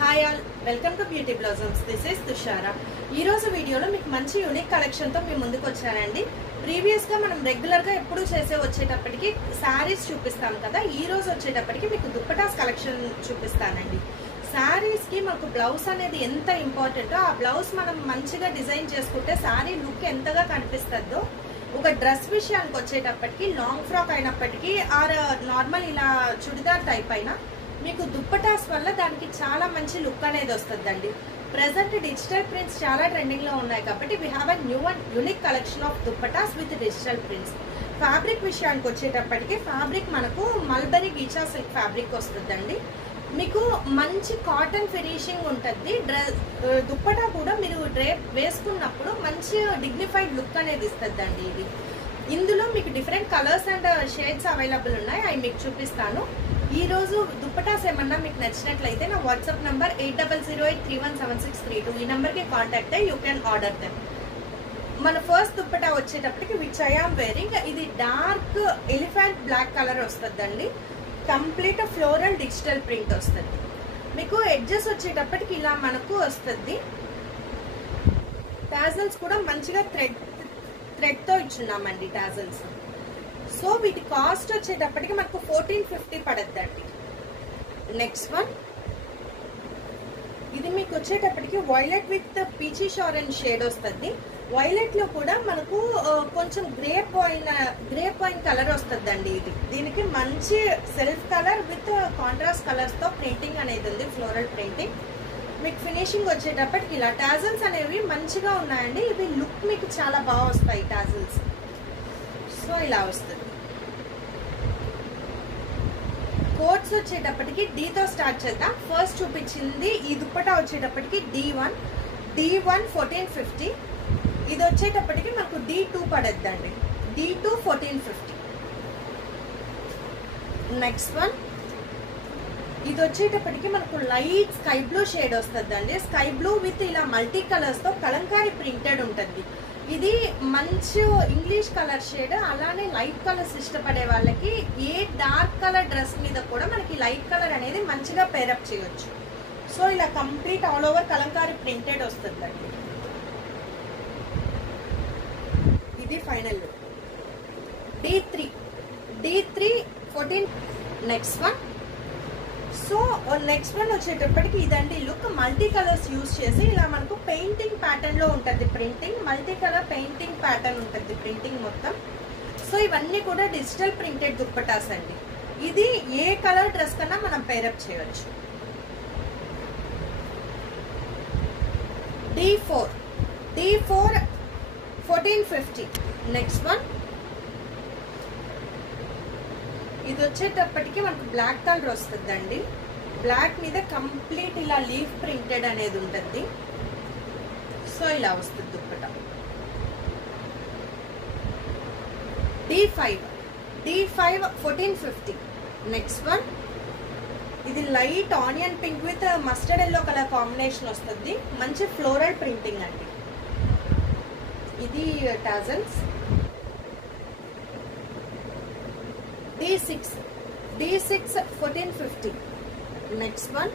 Hi all, welcome to beauty blossoms. This is Tushara. ఈ రోజు వీడియోలో మీకు మంచి యూనిక్ కలెక్షన్ తో మేము ముందుకు వచ్చానండి. ప్రీవియస్ గా మనం రెగ్యులర్ గా ఎప్పుడు వచ్చేటప్పటికి శారీస్ చూపిస్తాం కదా, ఈ రోజు వచ్చేటప్పటికి మీకు దుప్పటాస్ కలెక్షన్ చూపిస్తానండి. శారీస్ కి మనకు బ్లౌజ్ అనేది ఎంత ఇంపార్టెంటో, ఆ బ్లౌజ్ మనం మంచిగా డిజైన్ చేసుకుంటే శారీ లుక్ ఎంతగా కనిపిస్తుందో, ఒక డ్రెస్ విషయానికి వచ్చేటప్పటికి లాంగ్ ఫ్రాక్ అయినప్పటికీ ఆర్ నార్మల్ ఇలా చుడిదార్ టైప్ అయినా మీకు దుప్పటాస్ వల్ల దానికి చాలా మంచి లుక్ అనేది వస్తుందండి. ప్రెసెంట్ డిజిటల్ ప్రింట్స్ చాలా ట్రెండింగ్ లో ఉన్నాయి కాబట్టి we have a new and unique collection of dupattas with digital prints. Fabric విషయానికి వచ్చేటప్పటికి ఫ్యాబ్రిక్ మనకు మల్బరీ గీచా సిల్క్ ఫ్యాబ్రిక్ వస్తుందండి. మీకు మంచి కాటన్ ఫినిషింగ్ ఉంటుంది. దుప్పటా కూడా మీరు డ్రేప్ వేసుకున్నప్పుడు మంచి డిగ్నిఫైడ్ లుక్ అనేది ఇస్తుందండి. ఇది ఇందులో మీకు different colours and shades available ఉన్నాయి, అవి మీకు చూపిస్తాను. ఈ రోజు దుప్పటాస్ ఏమన్నా మీకు నచ్చినట్లయితే నా వాట్సాప్ నంబర్ 8008317632, ఈ నెంబర్ కి కాంటాక్ట్ అయ్యి యూ కెన్ ఆర్డర్ దెమ్. మన ఫస్ట్ దుప్పటా వచ్చేటప్పటికి విచ్ ఐ ఆమ్ వేరింగ్, ఇది డార్క్ ఎలిఫెంట్ బ్లాక్ కలర్ వస్తుందండి. కంప్లీట్ ఫ్లోరల్ డిజిటల్ ప్రింట్ వస్తుంది. మీకు ఎడ్జెస్ వచ్చేటప్పటికి ఇలా మనకు వస్తుంది. టాజల్స్ కూడా మంచిగా థ్రెడ్ తో ఇచ్చున్నామండి టాజల్స్. సో వీటి కాస్ట్ వచ్చేటప్పటికి మనకు 1450 పడద్దండి. నెక్స్ట్ వన్, ఇది మీకు వచ్చేటప్పటికి violet with peachish orange shade వస్తుంది. వైలెట్ లో కూడా మనకు కొంచెం గ్రేప్ వైన్ కలర్ వస్తుందండి. దీనికి మంచి self colour with contrast colours తో ప్రింటింగ్ అనేది ఉంది, ఫ్లోరల్ ప్రింటింగ్. మీకు ఫినిషింగ్ వచ్చేటప్పటికి ఇలా టాజల్స్ అనేవి మంచిగా ఉన్నాయండి. ఇవి లుక్ మీకు చాలా బాగా వస్తాయి టాజల్స్. సో ఇలా వస్తుంది. కోట్స్ వచ్చేటప్పటికి D తో స్టార్ట్ చేద్దాం. ఫస్ట్ చూపించింది ఈ దుప్పటా వచ్చేటప్పటికి D1 1450. ఇది వచ్చేటప్పటికి మనకు D2 పడద్దండి. D2 1450. నెక్స్ట్ వన్, ఇది వచ్చేటప్పటికి మనకు లైట్ స్కై బ్లూ షేడ్ వస్తుందండి. స్కై బ్లూ విత్ ఇలా మల్టీ కలర్స్ తో కలంకారీ ప్రింటెడ్ ఉంటుంది. ఇది మంచి ఇంగ్లీష్ కలర్ షేడ్. అలానే లైట్ కలర్స్ ఇష్టపడే వాళ్ళకి ఏ డార్క్ కలర్ డ్రెస్ మీద కూడా మనకి లైట్ కలర్ అనేది మంచిగా పేరప్ చేయొచ్చు. సో ఇలా complete all over Kalamkari printed వస్తుందండి. ఇది final look. D3 14. Next one, so next one వచ్చేటప్పటికి ఇదండి లుక్. మల్టీ కలర్స్ యూజ్ చేసి ఇలా మనకు పెయింటింగ్ ప్యాటర్న్ లో ఉంటుంది printing. Multi colour painting pattern ఉంటుంది ప్రింటింగ్ మొత్తం. సో ఇవన్నీ కూడా డిజిటల్ ప్రింటెడ్ దుప్పటాస్ అండి. ఇది ఏ కలర్ డ్రెస్ కన్నా మనం పేరప్ చేయవచ్చు. D4 1450. నెక్స్ట్ వన్, ఇది వచ్చేటప్పటికి మనకు బ్లాక్ కలర్ వస్తుందండి. బ్లాక్ మీద కంప్లీట్ ఇలా లీఫ్ ప్రింటెడ్ అనేది ఉంటుంది. సో ఇలా వస్తుంది దుప్పట. D5 1450. నెక్స్ట్ వన్, ఇది light onion pink with mustard yellow colour combination వస్తుంది. మంచి ఫ్లోరల్ ప్రింటింగ్ అండి. ఇది tassels. D6 1450. Next one,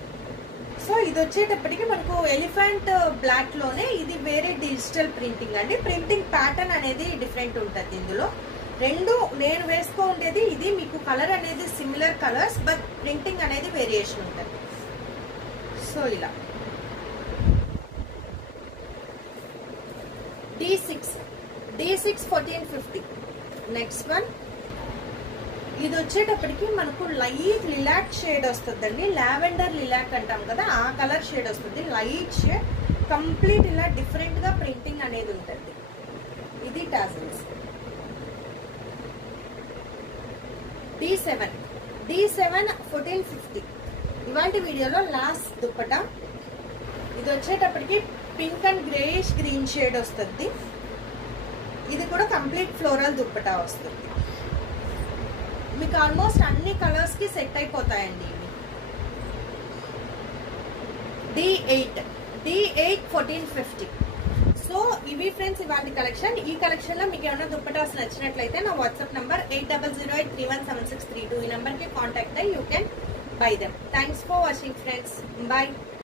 so ఇది వచ్చేటప్పటికి మనకు ఎలిఫెంట్ బ్లాక్ లోనే ఇది వేరే డిజిటల్ ప్రింటింగ్ అండి. ప్రింటింగ్ ప్యాటర్న్ అనేది డిఫరెంట్ ఉంటుంది ఇందులో. రెండు నేను వేసుకో ఉండేది ఇది. మీకు కలర్ అనేది సిమిలర్ కలర్స్ బట్ ప్రింటింగ్ అనేది వేరియేషన్ ఉంటుంది. సో ఇలా D6 1450. నెక్స్ట్ వన్, ఇది వచ్చేటప్పటికి మనకు లైట్ లిలాక్ షేడ్ వస్తుందండి. లావెండర్ లిలాక్ అంటాం కదా, ఆ కలర్ షేడ్ వస్తుంది. లైట్ షేడ్ కంప్లీట్ ఇలా డిఫరెంట్ గా ప్రింటింగ్ అనేది ఉంటుంది. ఇది టాజల్స్. D7 1450. ఇవాంటి వీడియోలో లాస్ట్ దుప్పటా. ఇది వచ్చేటప్పటికి pink and greyish green shade వస్తుంది. ఇది కూడా కంప్లీట్ ఫ్లోరల్ దుప్పటా వస్తుంది. మీకు ఆల్మోస్ట్ అన్ని కలర్స్ కి సెట్ అయిపోతాయండి ఇవి. D8 1450. సో ఇవి ఫ్రెండ్స్ ఇవాళ కలెక్షన్. ఈ కలెక్షన్ లో మీకు ఏమైనా దుప్పటాస్ నచ్చినట్లయితే నా వాట్సాప్ నంబర్ 8008317632, ఈ నెంబర్ కి కాంటాక్ట్ అయ్యి you can buy them. Thanks for watching friends. Bye.